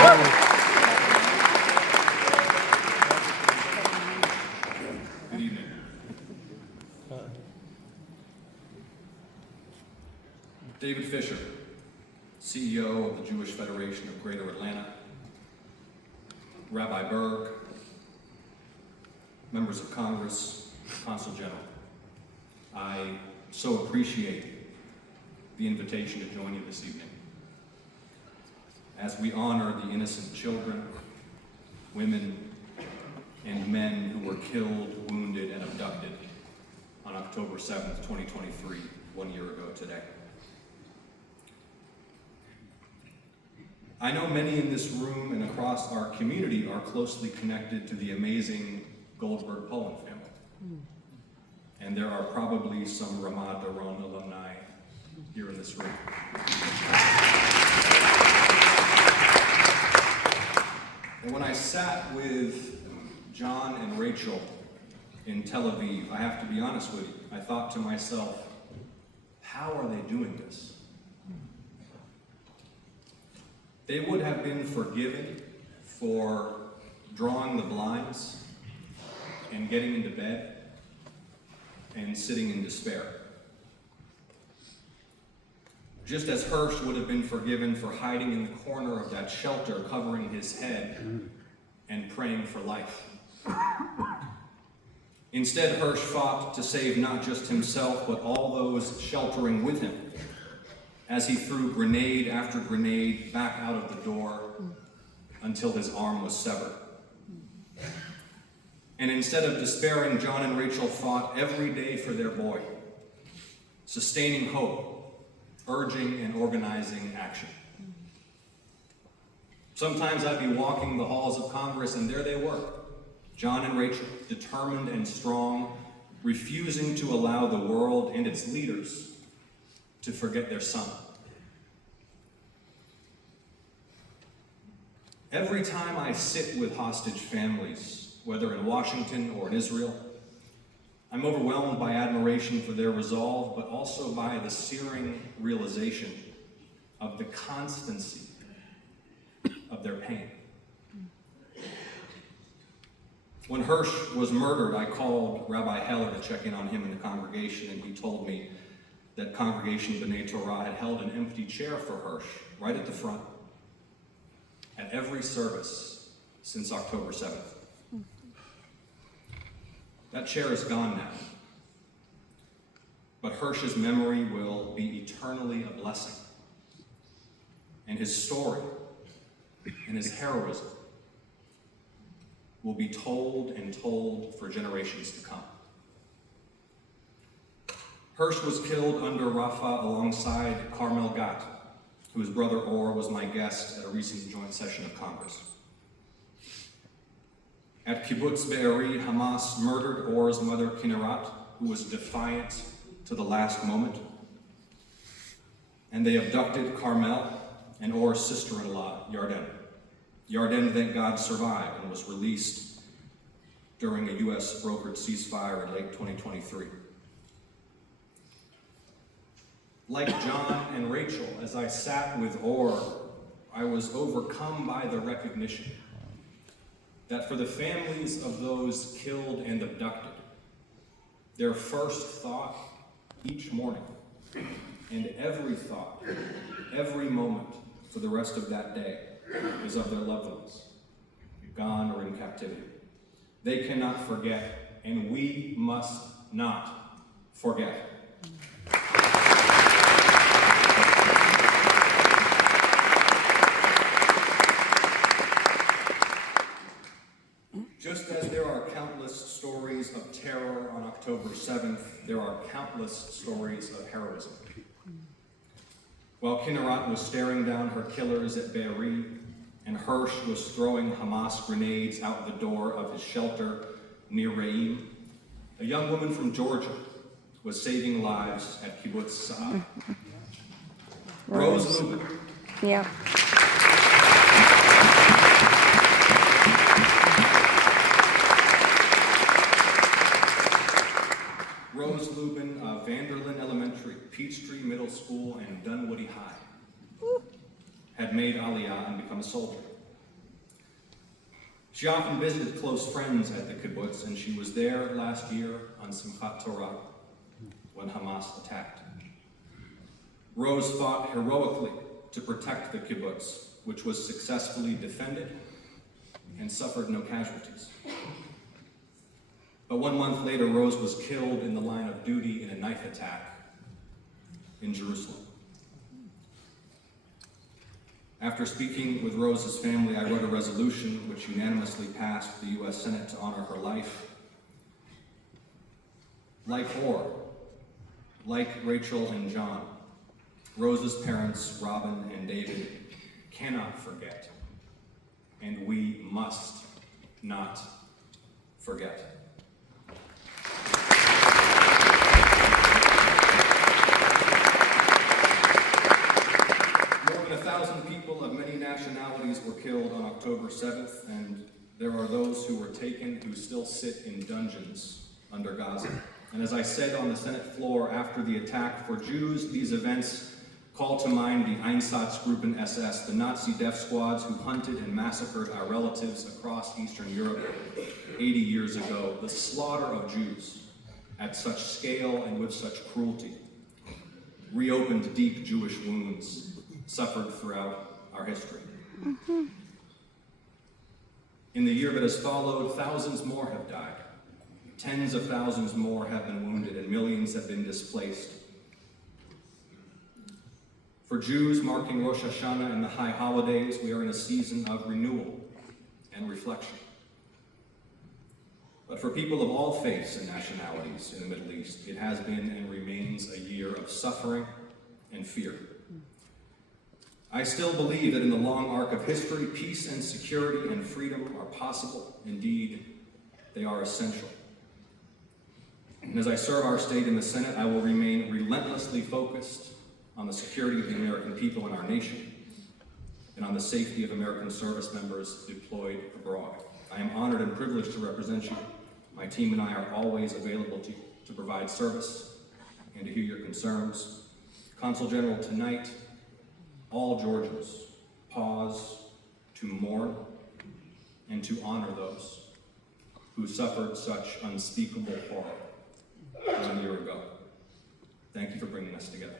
Good evening. David Fisher, CEO of the Jewish Federation of Greater Atlanta, Rabbi Berg, members of Congress, Consul General, I so appreciate the invitation to join you this evening as we honor the innocent children, women, and men who were killed, wounded, and abducted on October 7th, 2023, 1 year ago today. I know many in this room and across our community are closely connected to the amazing Goldberg-Poland family. And there are probably some Ramat Daron alumni here in this room. And when I sat with John and Rachel in Tel Aviv, I have to be honest with you, I thought to myself, how are they doing this? They would have been forgiven for drawing the blinds and getting into bed and sitting in despair. Just as Hirsch would have been forgiven for hiding in the corner of that shelter, covering his head and praying for life. Instead, Hirsch fought to save not just himself, but all those sheltering with him, as he threw grenade after grenade back out of the door until his arm was severed. And instead of despairing, John and Rachel fought every day for their boy, sustaining hope, urging and organizing action. Sometimes I'd be walking the halls of Congress, and there they were, John and Rachel, determined and strong, refusing to allow the world and its leaders to forget their son. Every time I sit with hostage families, whether in Washington or in Israel, I'm overwhelmed by admiration for their resolve, but also by the searing realization of the constancy of their pain. When Hirsch was murdered, I called Rabbi Heller to check in on him in the congregation, and he told me that Congregation B'nai Torah had held an empty chair for Hirsch right at the front at every service since October 7th. That chair is gone now, but Hirsch's memory will be eternally a blessing, and his story and his heroism will be told and told for generations to come. Hirsch was killed under Rafah alongside Carmel Gat, whose brother Or was my guest at a recent joint session of Congress. At Kibbutz Be'eri, Hamas murdered Or's mother Kinnerat, who was defiant to the last moment. And they abducted Carmel and Or's sister-in-law, Yarden. Yarden, thank God, survived and was released during a U.S. brokered ceasefire in late 2023. Like John and Rachel, as I sat with Or, I was overcome by the recognition that for the families of those killed and abducted, their first thought each morning, and every thought, every moment for the rest of that day, is of their loved ones, gone or in captivity. They cannot forget, and we must not forget. Just as there are countless stories of terror on October 7th, there are countless stories of heroism. While Kinnerat was staring down her killers at Be'eri, and Hirsch was throwing Hamas grenades out the door of his shelter near Re'im, a young woman from Georgia was saving lives at Kibbutz Sa'ad. Rose Lubin. Yeah. Rose Lubin of Vanderlyn Elementary, Peachtree Middle School, and Dunwoody High had made Aliyah and become a soldier. She often visited close friends at the kibbutz, and she was there last year on Simchat Torah when Hamas attacked. Rose fought heroically to protect the kibbutz, which was successfully defended and suffered no casualties. But 1 month later, Rose was killed in the line of duty in a knife attack in Jerusalem. After speaking with Rose's family, I wrote a resolution which unanimously passed the U.S. Senate to honor her life. Like Or, like Rachel and John, Rose's parents, Robin and David, cannot forget, and we must not forget. More than 1,000 people of many nationalities were killed on October 7th, and there are those who were taken who still sit in dungeons under Gaza. And as I said on the Senate floor after the attack, for Jews, these events call to mind the Einsatzgruppen SS, the Nazi death squads who hunted and massacred our relatives across Eastern Europe 80 years ago. The slaughter of Jews at such scale and with such cruelty reopened deep Jewish wounds suffered throughout our history. In the year that has followed, thousands more have died. Tens of thousands more have been wounded, and millions have been displaced. For Jews marking Rosh Hashanah and the high holidays, we are in a season of renewal and reflection. But for people of all faiths and nationalities in the Middle East, it has been and remains a year of suffering and fear. I still believe that in the long arc of history, peace and security and freedom are possible. Indeed, they are essential. And as I serve our state in the Senate, I will remain relentlessly focused on the security of the American people and our nation, and on the safety of American service members deployed abroad. I am honored and privileged to represent you. My team and I are always available to provide service and to hear your concerns. Consul General, tonight, all Georgians pause to mourn and to honor those who suffered such unspeakable horror 1 year ago. Thank you for bringing us together.